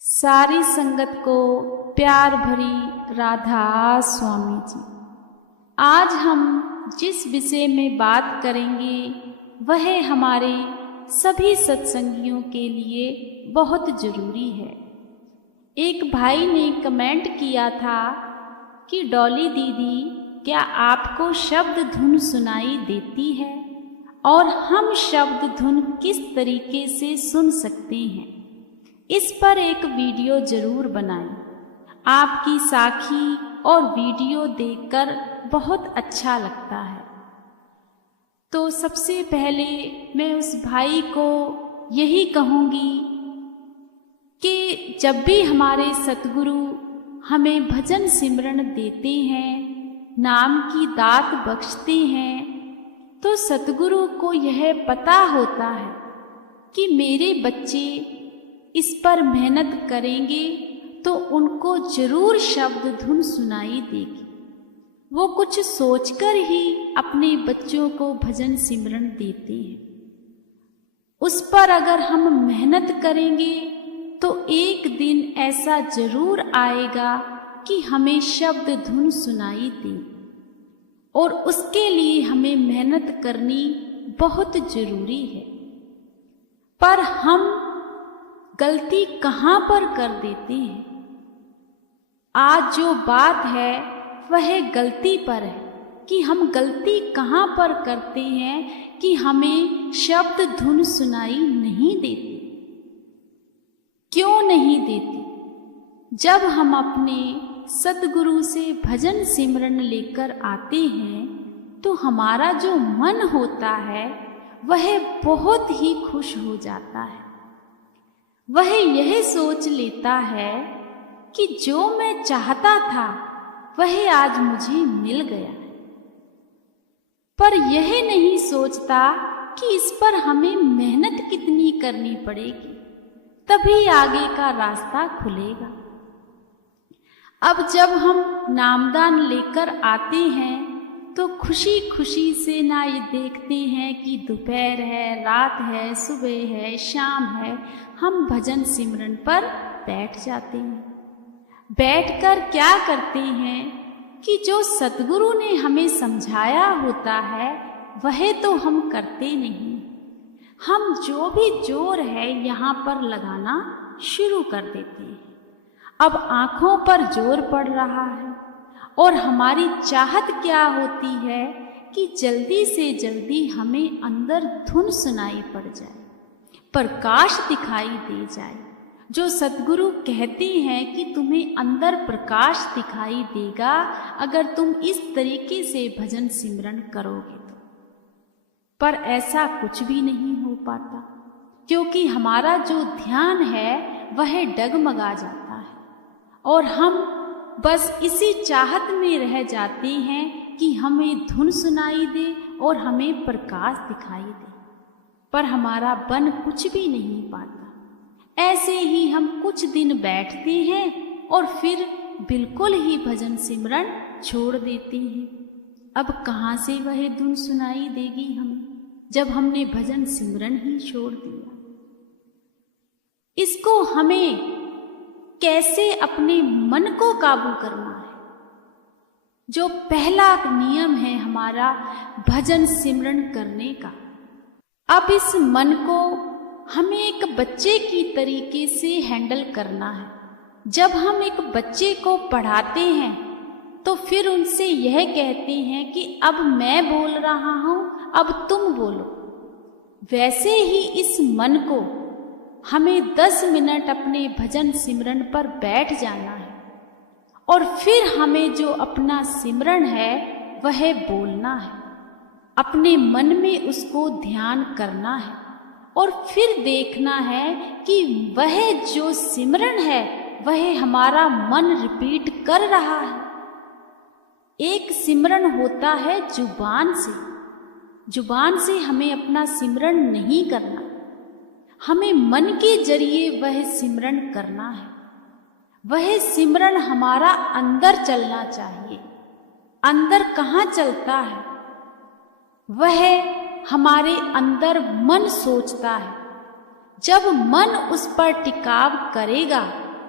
सारी संगत को प्यार भरी राधा स्वामी जी। आज हम जिस विषय में बात करेंगे वह हमारे सभी सत्संगियों के लिए बहुत जरूरी है। एक भाई ने कमेंट किया था कि डॉली दीदी, क्या आपको शब्द धुन सुनाई देती है और हम शब्द धुन किस तरीके से सुन सकते हैं। इस पर एक वीडियो जरूर बनाएं। आपकी साखी और वीडियो देखकर बहुत अच्छा लगता है। तो सबसे पहले मैं उस भाई को यही कहूँगी कि जब भी हमारे सतगुरु हमें भजन सिमरन देते हैं, नाम की दात बख्शते हैं, तो सतगुरु को यह पता होता है कि मेरे बच्चे इस पर मेहनत करेंगे तो उनको जरूर शब्द धुन सुनाई देगी। वो कुछ सोचकर ही अपने बच्चों को भजन सिमरन देते हैं। उस पर अगर हम मेहनत करेंगे तो एक दिन ऐसा जरूर आएगा कि हमें शब्द धुन सुनाई दे, और उसके लिए हमें मेहनत करनी बहुत जरूरी है। पर हम गलती कहाँ पर कर देते हैं? आज जो बात है वह गलती पर है कि हम गलती कहाँ पर करते हैं कि हमें शब्द धुन सुनाई नहीं देती। क्यों नहीं देती? जब हम अपने सतगुरु से भजन सिमरन लेकर आते हैं तो हमारा जो मन होता है वह बहुत ही खुश हो जाता है। वह यह सोच लेता है कि जो मैं चाहता था वह आज मुझे मिल गया, पर यह नहीं सोचता कि इस पर हमें मेहनत कितनी करनी पड़ेगी, तभी आगे का रास्ता खुलेगा। अब जब हम नामदान लेकर आते हैं तो खुशी खुशी से ना ये देखते हैं कि दोपहर है, रात है, सुबह है, शाम है, हम भजन सिमरन पर बैठ जाते हैं। बैठकर क्या करते हैं कि जो सतगुरु ने हमें समझाया होता है वह तो हम करते नहीं। हम जो भी जोर है यहाँ पर लगाना शुरू कर देते हैं। अब आँखों पर जोर पड़ रहा है और हमारी चाहत क्या होती है कि जल्दी से जल्दी हमें अंदर धुन सुनाई पड़ जाए, प्रकाश दिखाई दे जाए। जो सतगुरु कहते हैं कि तुम्हें अंदर प्रकाश दिखाई देगा अगर तुम इस तरीके से भजन सिमरन करोगे तो। पर ऐसा कुछ भी नहीं हो पाता, क्योंकि हमारा जो ध्यान है वह डगमगा जाता है और हम बस इसी चाहत में रह जाते हैं कि हमें धुन सुनाई दे और हमें प्रकाश दिखाई दे, पर हमारा बन कुछ भी नहीं पाता। ऐसे ही हम कुछ दिन बैठते हैं और फिर बिल्कुल ही भजन सिमरन छोड़ देते हैं। अब कहाँ से वह धुन सुनाई देगी हमें, जब हमने भजन सिमरन ही छोड़ दिया। इसको हमें कैसे अपने मन को काबू करना है, जो पहला नियम है हमारा भजन सिमरन करने का। अब इस मन को हमें एक बच्चे की तरीके से हैंडल करना है। जब हम एक बच्चे को पढ़ाते हैं तो फिर उनसे यह कहते हैं कि अब मैं बोल रहा हूँ, अब तुम बोलो। वैसे ही इस मन को हमें 10 मिनट अपने भजन सिमरन पर बैठ जाना है और फिर हमें जो अपना सिमरन है वह बोलना है। अपने मन में उसको ध्यान करना है और फिर देखना है कि वह जो सिमरन है वह हमारा मन रिपीट कर रहा है। एक सिमरन होता है जुबान से। जुबान से हमें अपना सिमरन नहीं करना, हमें मन के जरिए वह सिमरन करना है। वह सिमरन हमारा अंदर चलना चाहिए। अंदर कहाँ चलता है? वह हमारे अंदर मन सोचता है। जब मन उस पर टिकाव करेगा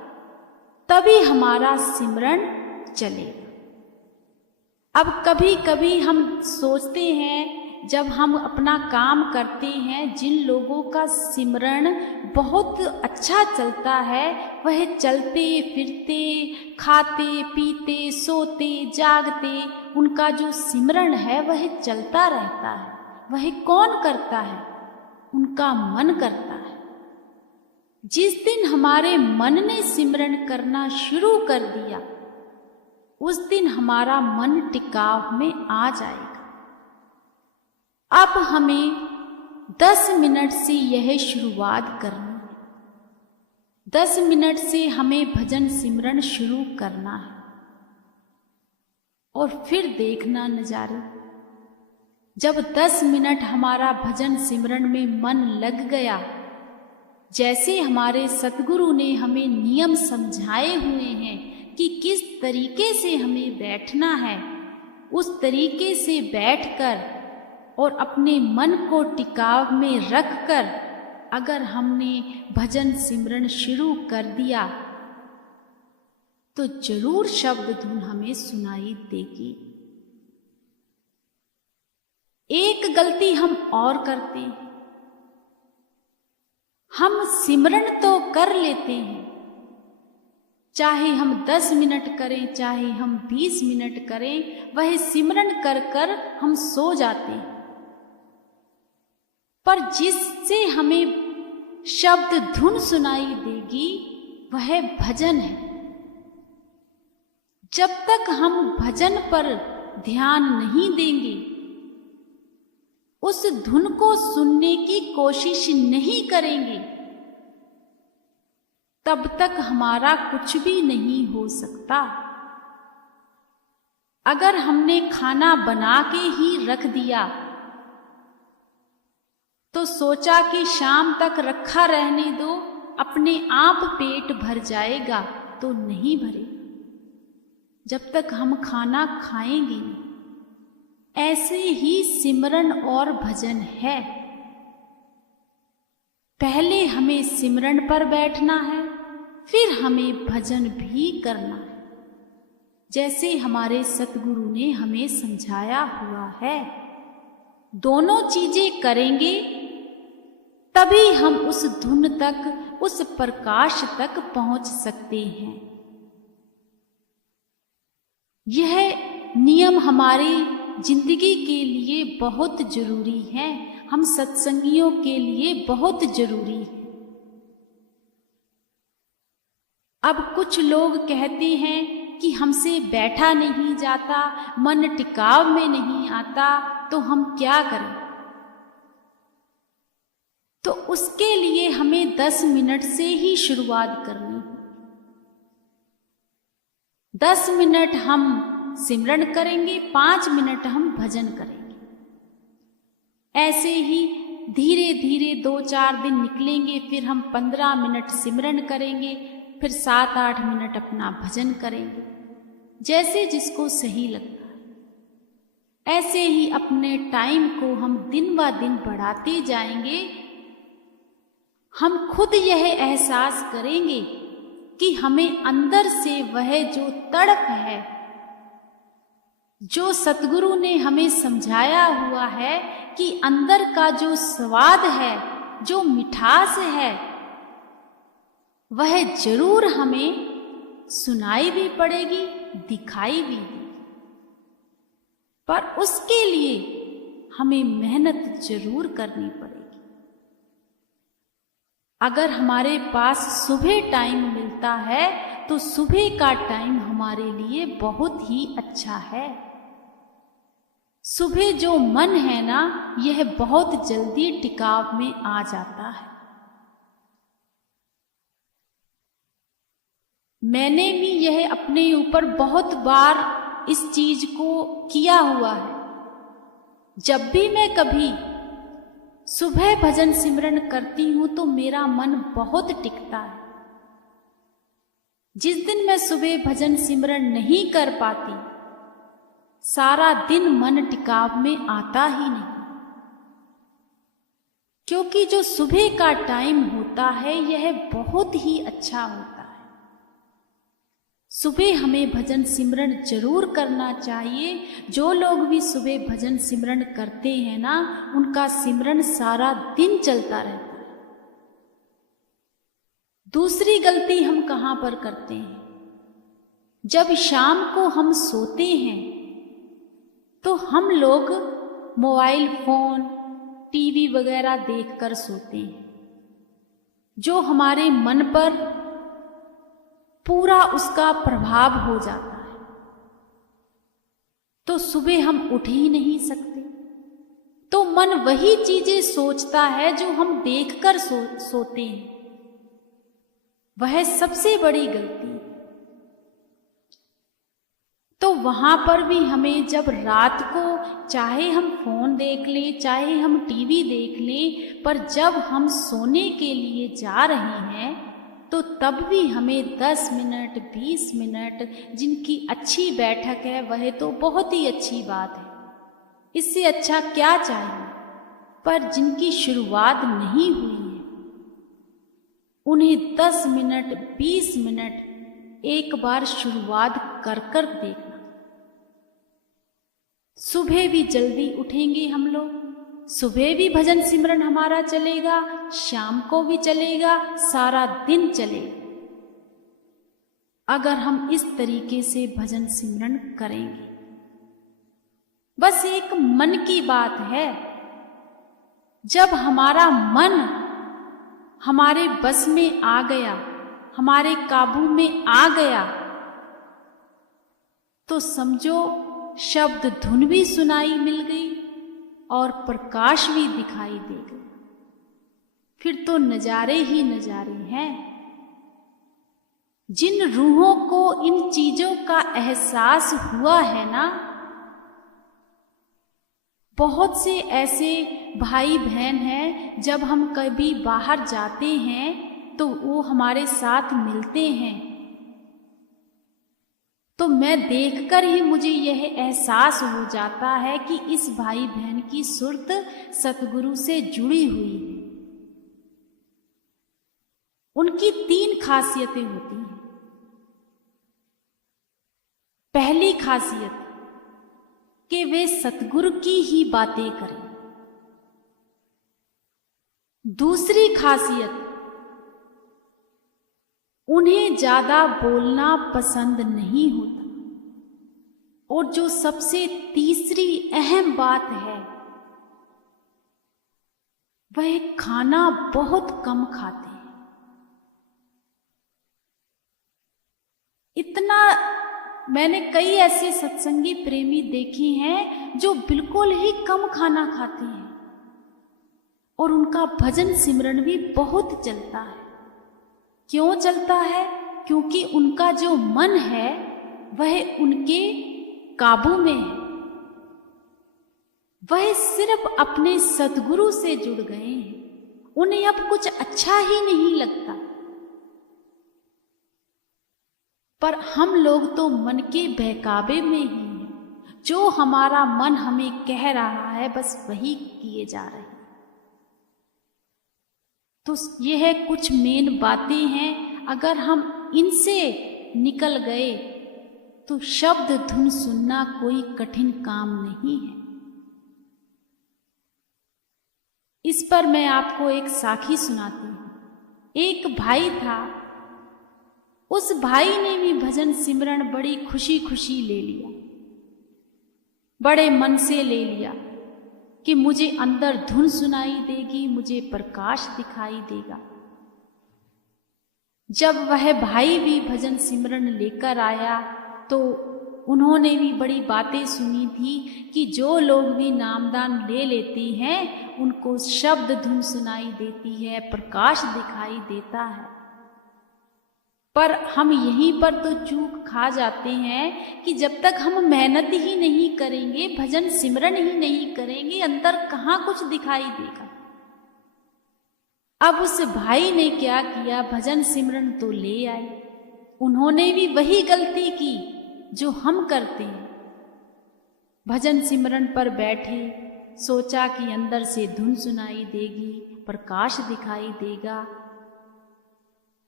तभी हमारा सिमरन चलेगा। अब कभी कभी हम सोचते हैं, जब हम अपना काम करते हैं, जिन लोगों का सिमरन बहुत अच्छा चलता है, वह चलते फिरते, खाते पीते, सोते जागते, उनका जो सिमरन है वह चलता रहता है। वह कौन करता है? उनका मन करता है। जिस दिन हमारे मन ने सिमरन करना शुरू कर दिया, उस दिन हमारा मन टिकाव में आ जाएगा। अब हमें 10 मिनट से यह शुरुआत करनी है। 10 मिनट से हमें भजन सिमरन शुरू करना है और फिर देखना नजारे। जब 10 मिनट हमारा भजन सिमरन में मन लग गया, जैसे हमारे सतगुरु ने हमें नियम समझाए हुए हैं कि किस तरीके से हमें बैठना है, उस तरीके से बैठकर और अपने मन को टिकाव में रखकर अगर हमने भजन सिमरन शुरू कर दिया तो जरूर शब्द धुन हमें सुनाई देगी। एक गलती हम और करते हैं, हम सिमरन तो कर लेते हैं, चाहे हम 10 मिनट करें, चाहे हम 20 मिनट करें, वह सिमरन कर कर हम सो जाते हैं। पर जिससे हमें शब्द धुन सुनाई देगी वह भजन है। जब तक हम भजन पर ध्यान नहीं देंगे, उस धुन को सुनने की कोशिश नहीं करेंगे, तब तक हमारा कुछ भी नहीं हो सकता। अगर हमने खाना बना के ही रख दिया तो सोचा कि शाम तक रखा रहने दो, अपने आप पेट भर जाएगा, तो नहीं भरेगा जब तक हम खाना खाएंगे नहीं। ऐसे ही सिमरन और भजन है। पहले हमें सिमरन पर बैठना है, फिर हमें भजन भी करना है, जैसे हमारे सतगुरु ने हमें समझाया हुआ है। दोनों चीजें करेंगे तभी हम उस धुन तक, उस प्रकाश तक पहुंच सकते हैं। यह नियम हमारी जिंदगी के लिए बहुत जरूरी है, हम सत्संगियों के लिए बहुत जरूरी है। अब कुछ लोग कहते हैं कि हमसे बैठा नहीं जाता, मन टिकाव में नहीं आता, तो हम क्या करें? तो उसके लिए हमें 10 मिनट से ही शुरुआत करनी है। 10 मिनट हम सिमरन करेंगे, 5 मिनट हम भजन करेंगे। ऐसे ही धीरे धीरे 2-4 दिन निकलेंगे, फिर हम 15 मिनट सिमरन करेंगे, फिर 7-8 मिनट अपना भजन करेंगे, जैसे जिसको सही लगता है। ऐसे ही अपने टाइम को हम दिन ब दिन बढ़ाते जाएंगे। हम खुद यह एहसास करेंगे कि हमें अंदर से वह जो तड़प है, जो सतगुरु ने हमें समझाया हुआ है कि अंदर का जो स्वाद है, जो मिठास है, वह जरूर हमें सुनाई भी पड़ेगी, दिखाई भी। पर उसके लिए हमें मेहनत जरूर करनी पड़ेगी। अगर हमारे पास सुबह टाइम मिलता है तो सुबह का टाइम हमारे लिए बहुत ही अच्छा है। सुबह जो मन है ना, यह बहुत जल्दी टिकाव में आ जाता है। मैंने भी यह अपने ऊपर बहुत बार इस चीज को किया हुआ है। जब भी मैं कभी सुबह भजन सिमरन करती हूं तो मेरा मन बहुत टिकता है। जिस दिन मैं सुबह भजन सिमरन नहीं कर पाती, सारा दिन मन टिकाव में आता ही नहीं। क्योंकि जो सुबह का टाइम होता है यह बहुत ही अच्छा होता है। सुबह हमें भजन सिमरन जरूर करना चाहिए। जो लोग भी सुबह भजन सिमरन करते हैं ना, उनका सिमरन सारा दिन चलता रहता है। दूसरी गलती हम कहाँ पर करते हैं? जब शाम को हम सोते हैं तो हम लोग मोबाइल फोन, टीवी वगैरह देखकर सोते हैं, जो हमारे मन पर पूरा उसका प्रभाव हो जाता है। तो सुबह हम उठ ही नहीं सकते। तो मन वही चीजें सोचता है जो हम देखकर सोते हैं। वह सबसे बड़ी गलती है। तो वहां पर भी हमें जब रात को चाहे हम फोन देख लें, चाहे हम टीवी देख लें, पर जब हम सोने के लिए जा रहे हैं तो तब भी हमें 10 मिनट, 20 मिनट, जिनकी अच्छी बैठक है वह तो बहुत ही अच्छी बात है, इससे अच्छा क्या चाहिए। पर जिनकी शुरुआत नहीं हुई है, उन्हें 10 मिनट, 20 मिनट एक बार शुरुआत कर कर देखना। सुबह भी जल्दी उठेंगे हम लोग, सुबह भी भजन सिमरन हमारा चलेगा, शाम को भी चलेगा, सारा दिन चलेगा, अगर हम इस तरीके से भजन सिमरन करेंगे। बस एक मन की बात है। जब हमारा मन हमारे बस में आ गया, हमारे काबू में आ गया, तो समझो शब्द धुन भी सुनाई मिल गई और प्रकाश भी दिखाई दे गया। फिर तो नजारे ही नजारे हैं। जिन रूहों को इन चीजों का एहसास हुआ है ना, बहुत से ऐसे भाई बहन हैं, जब हम कभी बाहर जाते हैं तो वो हमारे साथ मिलते हैं, तो मैं देखकर ही मुझे यह एहसास हो जाता है कि इस भाई बहन की सुरत सतगुरु से जुड़ी हुई है। उनकी 3 खासियतें होती हैं। पहली खासियत कि वे सतगुरु की ही बातें करें। दूसरी खासियत, उन्हें ज्यादा बोलना पसंद नहीं होता। और जो सबसे तीसरी अहम बात है, वह खाना बहुत कम खाते हैं। इतना मैंने कई ऐसे सत्संगी प्रेमी देखे हैं जो बिल्कुल ही कम खाना खाते हैं और उनका भजन सिमरन भी बहुत चलता है। क्यों चलता है? क्योंकि उनका जो मन है वह उनके काबू में है। वह सिर्फ अपने सतगुरु से जुड़ गए हैं। उन्हें अब कुछ अच्छा ही नहीं लगता। पर हम लोग तो मन के बहकावे में ही हैं। जो हमारा मन हमें कह रहा है बस वही किए जा रहे हैं। तो यह कुछ मेन बातें हैं। अगर हम इनसे निकल गए तो शब्द धुन सुनना कोई कठिन काम नहीं है। इस पर मैं आपको एक साखी सुनाती हूं। एक भाई था, उस भाई ने भी भजन सिमरन बड़ी खुशी खुशी ले लिया, बड़े मन से ले लिया कि मुझे अंदर धुन सुनाई देगी, मुझे प्रकाश दिखाई देगा। जब वह भाई भी भजन सिमरन लेकर आया तो उन्होंने भी बड़ी बातें सुनी थी कि जो लोग भी नामदान ले लेते हैं उनको शब्द धुन सुनाई देती है, प्रकाश दिखाई देता है। पर हम यहीं पर तो चूक खा जाते हैं कि जब तक हम मेहनत ही नहीं करेंगे, भजन सिमरन ही नहीं करेंगे, अंदर कहाँ कुछ दिखाई देगा। अब उस भाई ने क्या किया, भजन सिमरन तो ले आए। उन्होंने भी वही गलती की जो हम करते हैं। भजन सिमरन पर बैठे, सोचा कि अंदर से धुन सुनाई देगी, प्रकाश दिखाई देगा।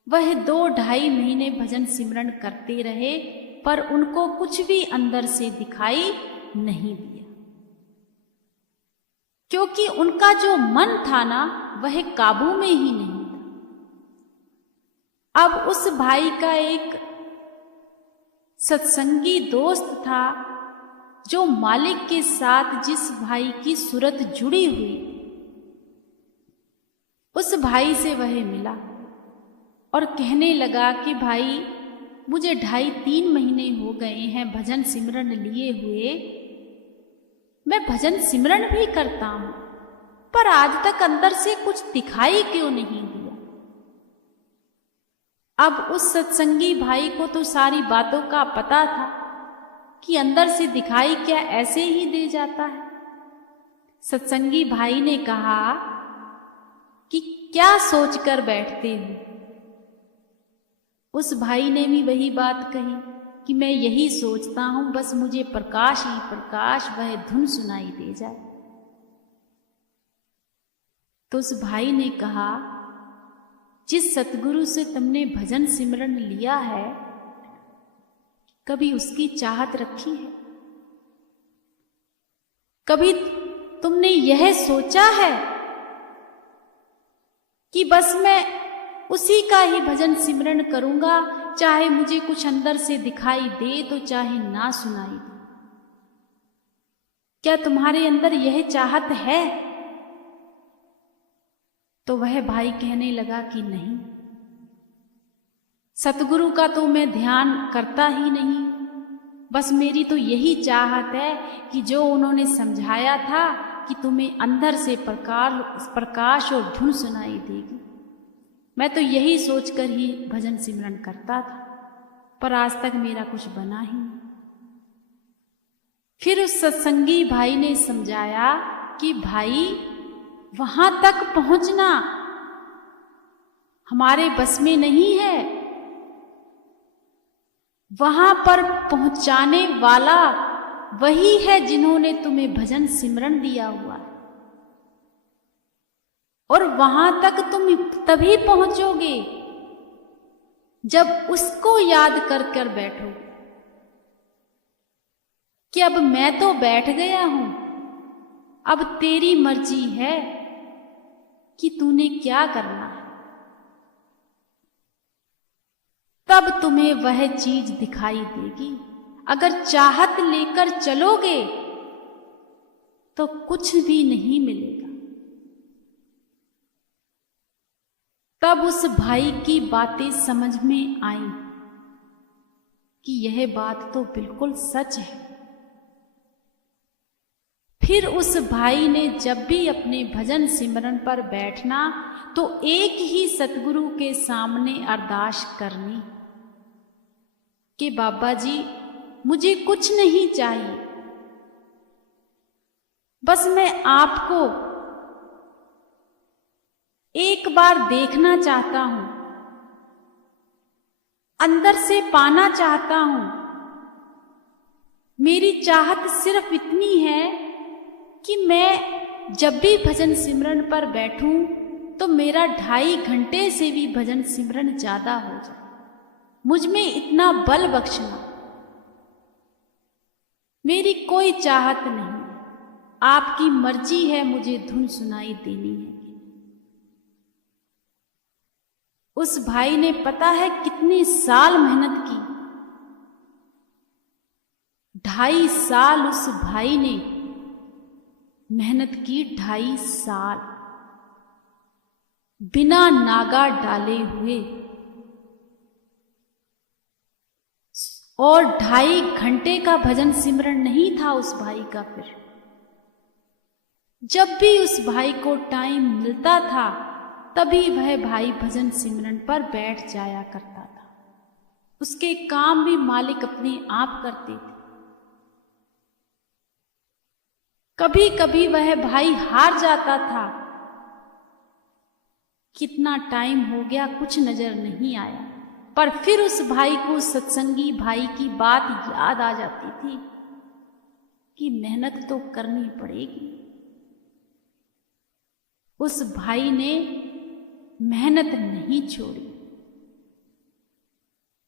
वह 2-2.5 महीने भजन सिमरन करते रहे, पर उनको कुछ भी अंदर से दिखाई नहीं दिया, क्योंकि उनका जो मन था ना, वह काबू में ही नहीं था। अब उस भाई का एक सत्संगी दोस्त था, जो मालिक के साथ जिस भाई की सूरत जुड़ी हुई, उस भाई से वह मिला और कहने लगा कि भाई, मुझे 2.5-3 महीने हो गए हैं भजन सिमरन लिए हुए, मैं भजन सिमरन भी करता हूं, पर आज तक अंदर से कुछ दिखाई क्यों नहीं दिया। अब उस सत्संगी भाई को तो सारी बातों का पता था कि अंदर से दिखाई क्या ऐसे ही दे जाता है। सत्संगी भाई ने कहा कि क्या सोचकर बैठते हो। उस भाई ने भी वही बात कही कि मैं यही सोचता हूं, बस मुझे प्रकाश ही प्रकाश, वह धुन सुनाई दे जाए। तो उस भाई ने कहा, जिस सतगुरु से तुमने भजन सिमरन लिया है, कभी उसकी चाहत रखी है? कभी तुमने यह सोचा है कि बस मैं उसी का ही भजन सिमरन करूंगा, चाहे मुझे कुछ अंदर से दिखाई दे तो चाहे ना सुनाई दे? क्या तुम्हारे अंदर यह चाहत है? तो वह भाई कहने लगा कि नहीं, सतगुरु का तो मैं ध्यान करता ही नहीं, बस मेरी तो यही चाहत है कि जो उन्होंने समझाया था कि तुम्हें अंदर से प्रकाश और धुन सुनाई देगी, मैं तो यही सोचकर ही भजन सिमरन करता था, पर आज तक मेरा कुछ बना ही नहीं। फिर उस सत्संगी भाई ने समझाया कि भाई, वहां तक पहुंचना हमारे बस में नहीं है, वहां पर पहुंचाने वाला वही है जिन्होंने तुम्हें भजन सिमरन दिया हुआ है, और वहां तक तुम तभी पहुंचोगे जब उसको याद कर कर बैठो कि अब मैं तो बैठ गया हूं, अब तेरी मर्जी है कि तूने क्या करना है। तब तुम्हें वह चीज दिखाई देगी। अगर चाहत लेकर चलोगे तो कुछ भी नहीं मिलेगा। तब उस भाई की बातें समझ में आई कि यह बात तो बिल्कुल सच है। फिर उस भाई ने जब भी अपने भजन सिमरन पर बैठना तो एक ही सतगुरु के सामने अरदास करनी कि बाबा जी, मुझे कुछ नहीं चाहिए, बस मैं आपको एक बार देखना चाहता हूं, अंदर से पाना चाहता हूं। मेरी चाहत सिर्फ इतनी है कि मैं जब भी भजन सिमरन पर बैठूं तो मेरा 2.5 घंटे से भी भजन सिमरन ज्यादा हो जाए। मुझ में इतना बल बख्शना। मेरी कोई चाहत नहीं, आपकी मर्जी है मुझे धुन सुनाई देनी है। उस भाई ने पता है कितने साल मेहनत की। 2.5 साल उस भाई ने मेहनत की, 2.5 साल बिना नागा डाले हुए, और 2.5 घंटे का भजन सिमरन नहीं था उस भाई का। फिर जब भी उस भाई को टाइम मिलता था तभी वह भाई भजन सिमरन पर बैठ जाया करता था। उसके काम भी मालिक अपने आप करते थे। कभी कभी वह भाई हार जाता था, कितना टाइम हो गया कुछ नजर नहीं आया, पर फिर उस भाई को सत्संगी भाई की बात याद आ जाती थी कि मेहनत तो करनी पड़ेगी। उस भाई ने मेहनत नहीं छोड़ी।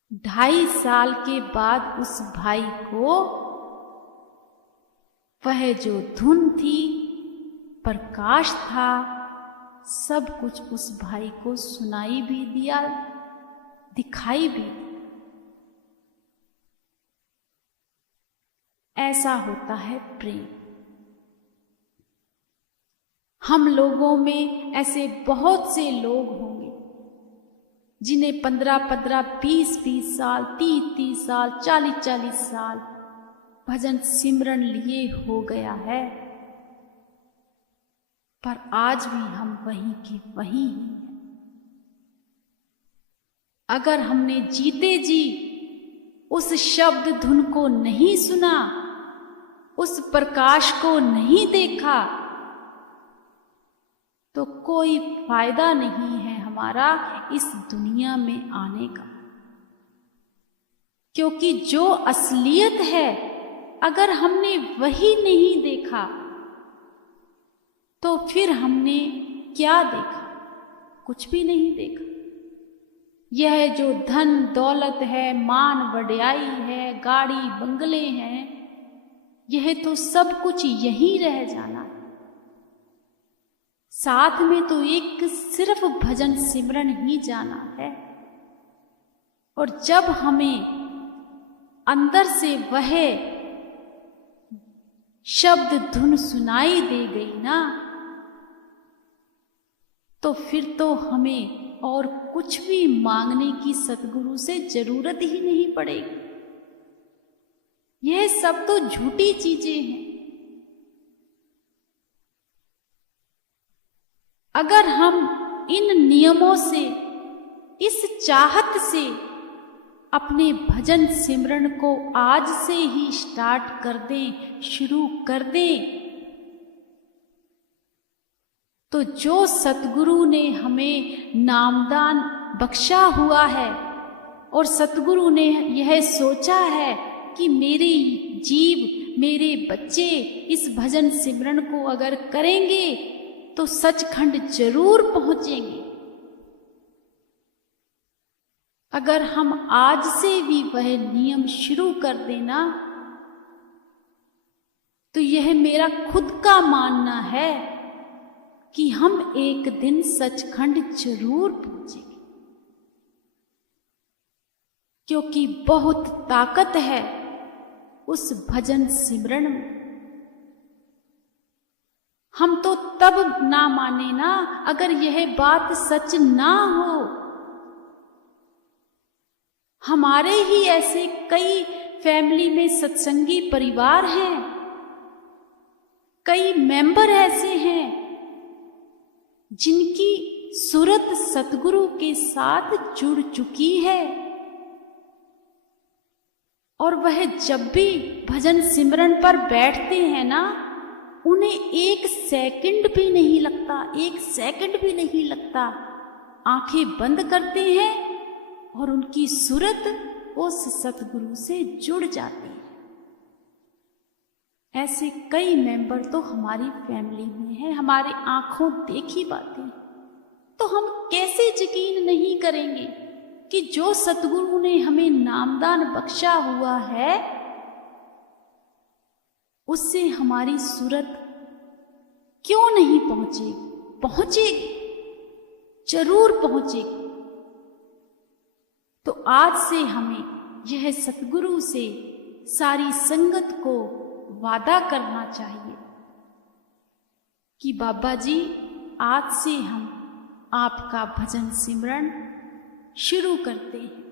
2.5 साल के बाद उस भाई को वह जो धुन थी, प्रकाश था, सब कुछ उस भाई को सुनाई भी दिया, दिखाई भी दिया। ऐसा होता है प्रेम। हम लोगों में ऐसे बहुत से लोग होंगे जिन्हें 15-15, 20-20 साल, 30-30 साल, 40-40 साल भजन सिमरन लिए हो गया है, पर आज भी हम वहीं के वहीं हैं। अगर हमने जीते जी उस शब्द धुन को नहीं सुना, उस प्रकाश को नहीं देखा, तो कोई फायदा नहीं है हमारा इस दुनिया में आने का। क्योंकि जो असलियत है, अगर हमने वही नहीं देखा तो फिर हमने क्या देखा? कुछ भी नहीं देखा। यह जो धन दौलत है, मान वड्याई है, गाड़ी बंगले हैं, यह तो सब कुछ यहीं रह जाना है। साथ में तो एक सिर्फ भजन सिमरन ही जाना है। और जब हमें अंदर से वह शब्द धुन सुनाई दे गई ना, तो फिर तो हमें और कुछ भी मांगने की सतगुरु से जरूरत ही नहीं पड़ेगी। यह सब तो झूठी चीजें हैं। अगर हम इन नियमों से, इस चाहत से अपने भजन सिमरन को आज से ही स्टार्ट कर दें, शुरू कर दें, तो जो सतगुरु ने हमें नामदान बख्शा हुआ है और सतगुरु ने यह सोचा है कि मेरे जीव, मेरे बच्चे इस भजन सिमरन को अगर करेंगे तो सचखंड जरूर पहुंचेंगे। अगर हम आज से भी वह नियम शुरू कर देना, तो यह मेरा खुद का मानना है कि हम एक दिन सचखंड जरूर पहुंचेंगे। क्योंकि बहुत ताकत है उस भजन सिमरन में। हम तो तब ना माने ना अगर यह बात सच ना हो। हमारे ही ऐसे कई फैमिली में सत्संगी परिवार हैं, कई मेंबर ऐसे हैं जिनकी सूरत सतगुरु के साथ जुड़ चुकी है, और वह जब भी भजन सिमरन पर बैठते हैं ना, उन्हें 1 सेकंड भी नहीं लगता, 1 सेकंड भी नहीं लगता। आंखें बंद करते हैं और उनकी सूरत उस सतगुरु से जुड़ जाती है। ऐसे कई मेंबर तो हमारी फैमिली में है, हमारे आंखों देखी बातें। तो हम कैसे यकीन नहीं करेंगे कि जो सतगुरु ने हमें नामदान बख्शा हुआ है, उससे हमारी सूरत क्यों नहीं पहुंचेगी? पहुंचेगी, जरूर पहुंचेगी। तो आज से हमें यह सतगुरु से सारी संगत को वादा करना चाहिए कि बाबा जी, आज से हम आपका भजन सिमरन शुरू करते हैं।